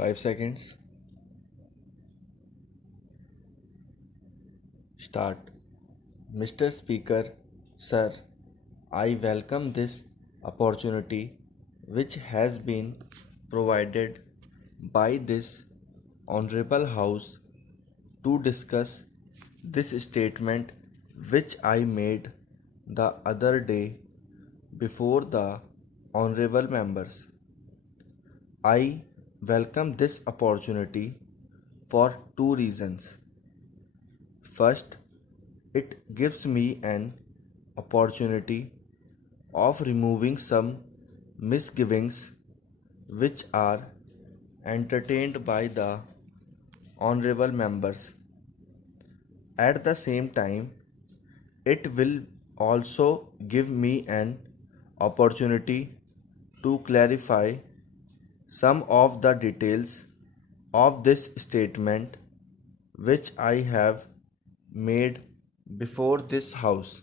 5 seconds. Start. Mr. Speaker, Sir, I welcome this opportunity which has been provided by this Honorable House to discuss this statement which I made the other day before the honorable members. I welcome this opportunity for two reasons. First, it gives me an opportunity of removing some misgivings which are entertained by the honorable members. At the same time, it will also give me an opportunity to clarify some of the details of this statement which I have made before this house.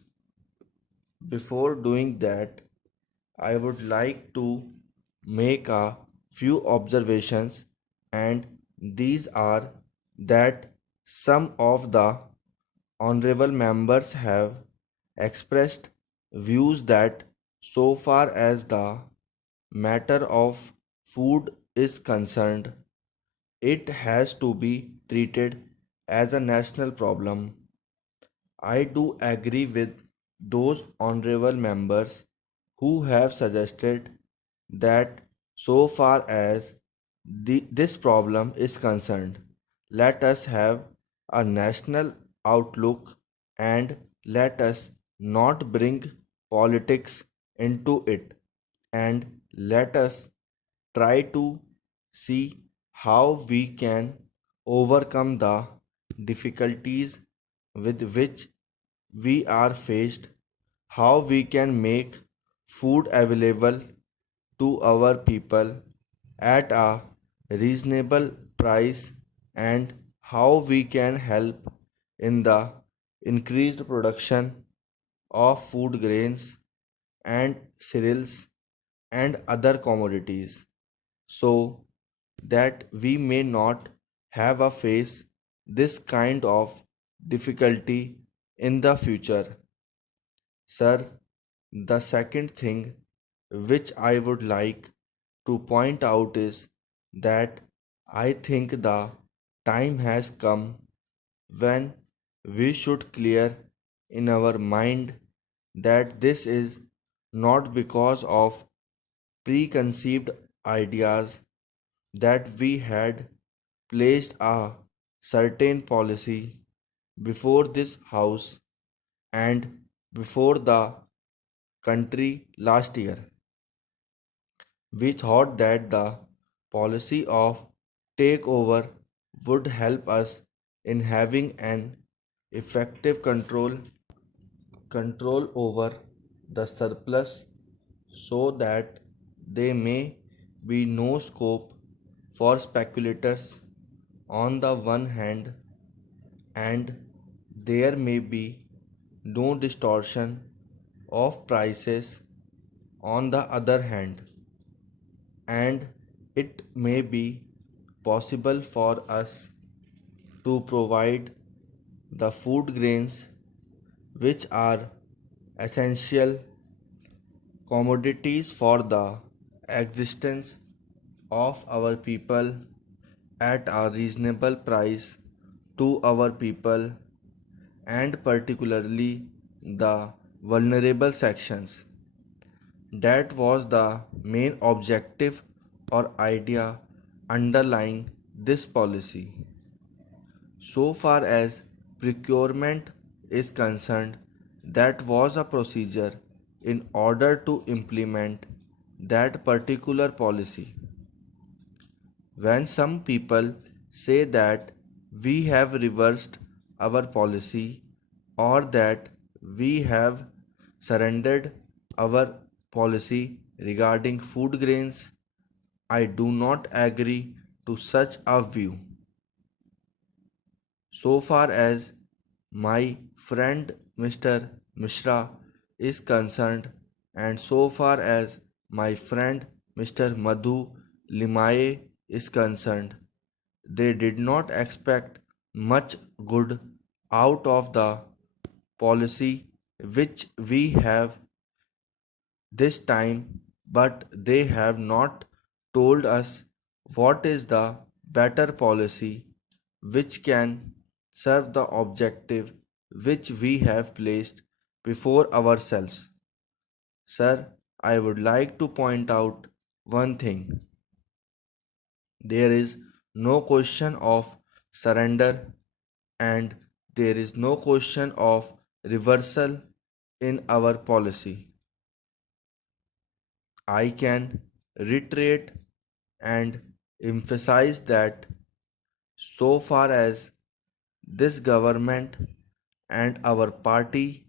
Before doing that, I would like to make a few observations, and these are that some of the honorable members have expressed views that so far as the matter of food is concerned, it has to be treated as a national problem. I do agree with those honorable members who have suggested that so far as this problem is concerned, let us have a national outlook and let us not bring politics into it, and let us try to see how we can overcome the difficulties with which we are faced, how we can make food available to our people at a reasonable price, and how we can help in the increased production of food grains and cereals and other commodities, so that we may not have a face this kind of difficulty in the future. Sir, the second thing which I would like to point out is that I think the time has come when we should clear in our mind that this is not because of preconceived ideas that we had placed a certain policy before this house and before the country last year. We thought that the policy of takeover would help us in having an effective control over the surplus, so that there may be no scope for speculators on the one hand, and there may be no distortion of prices on the other hand, and it may be possible for us to provide the food grains which are essential commodities for the existence of our people at a reasonable price to our people, and particularly the vulnerable sections. That was the main objective or idea underlying this policy. So far as procurement is concerned, that was a procedure in order to implement that particular policy. When some people say that we have reversed our policy or that we have surrendered our policy regarding food grains, I do not agree to such a view. So far as my friend Mr. Mishra is concerned, and so far as my friend Mr. Madhu Limaye is concerned, they did not expect much good out of the policy which we have this time, but they have not told us what is the better policy which can serve the objective which we have placed before ourselves. Sir, I would like to point out one thing. There is no question of surrender and there is no question of reversal in our policy. I can reiterate and emphasize that so far as this government and our party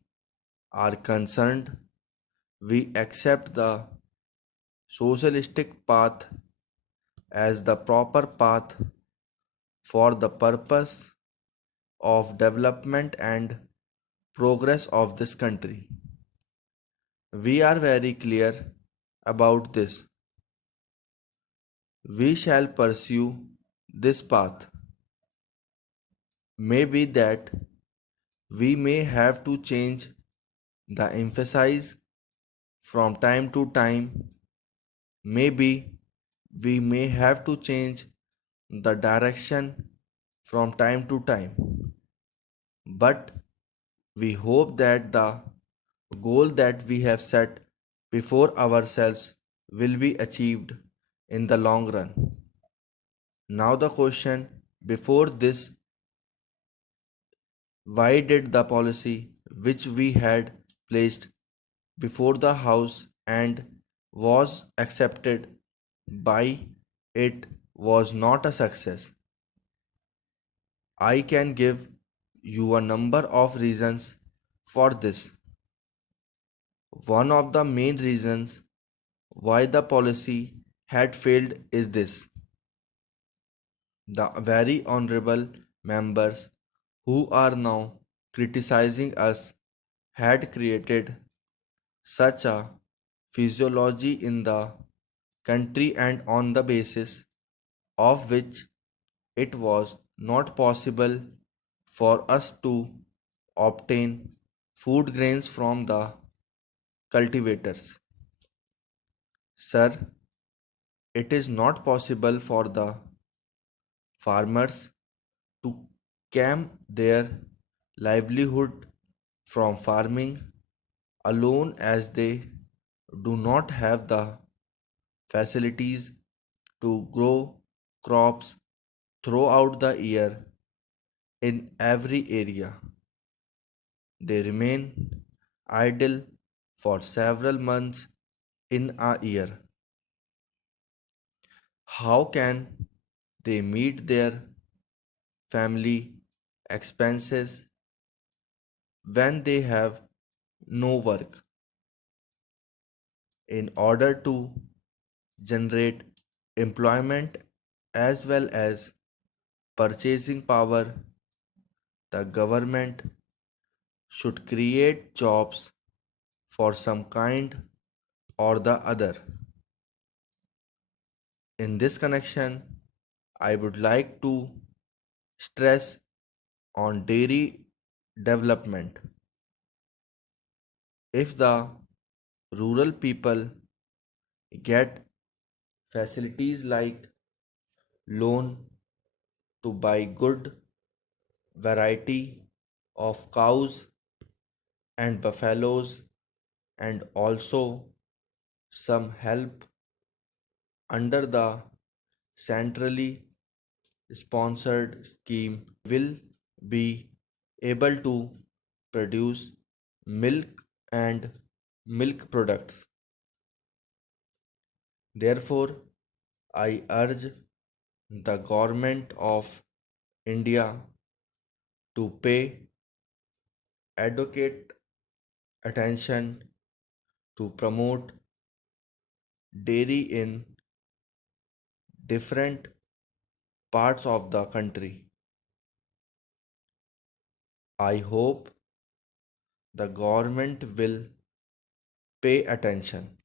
are concerned, we accept the socialistic path as the proper path for the purpose of development and progress of this country. We are very clear about this. We shall pursue this path. Maybe that we may have to change the emphasis from time to time. Maybe we may have to change the direction from time to time. But we hope that the goal that we have set before ourselves will be achieved in the long run. Now, the question before this, why did the policy which we had placed before the House and was accepted by it was not a success? I can give you a number of reasons for this. One of the main reasons why the policy had failed is this: the very honorable members who are now criticizing us had created such a physiology in the country and on the basis of which it was not possible for us to obtain food grains from the cultivators. Sir, it is not possible for the farmers to camp their livelihood from farming alone as they do not have the facilities to grow crops throughout the year in every area. They remain idle for several months in a year. How can they meet their family expenses when they have no work? In order to generate employment as well as purchasing power, the government should create jobs for some kind or the other. In this connection, I would like to stress on dairy development. If the rural people get facilities like loan to buy good variety of cows and buffaloes and also some help under the centrally sponsored scheme, will be able to produce milk and milk products. Therefore, I urge the government of India to pay adequate attention to promote dairy in different parts of the country. I hope the government will pay attention.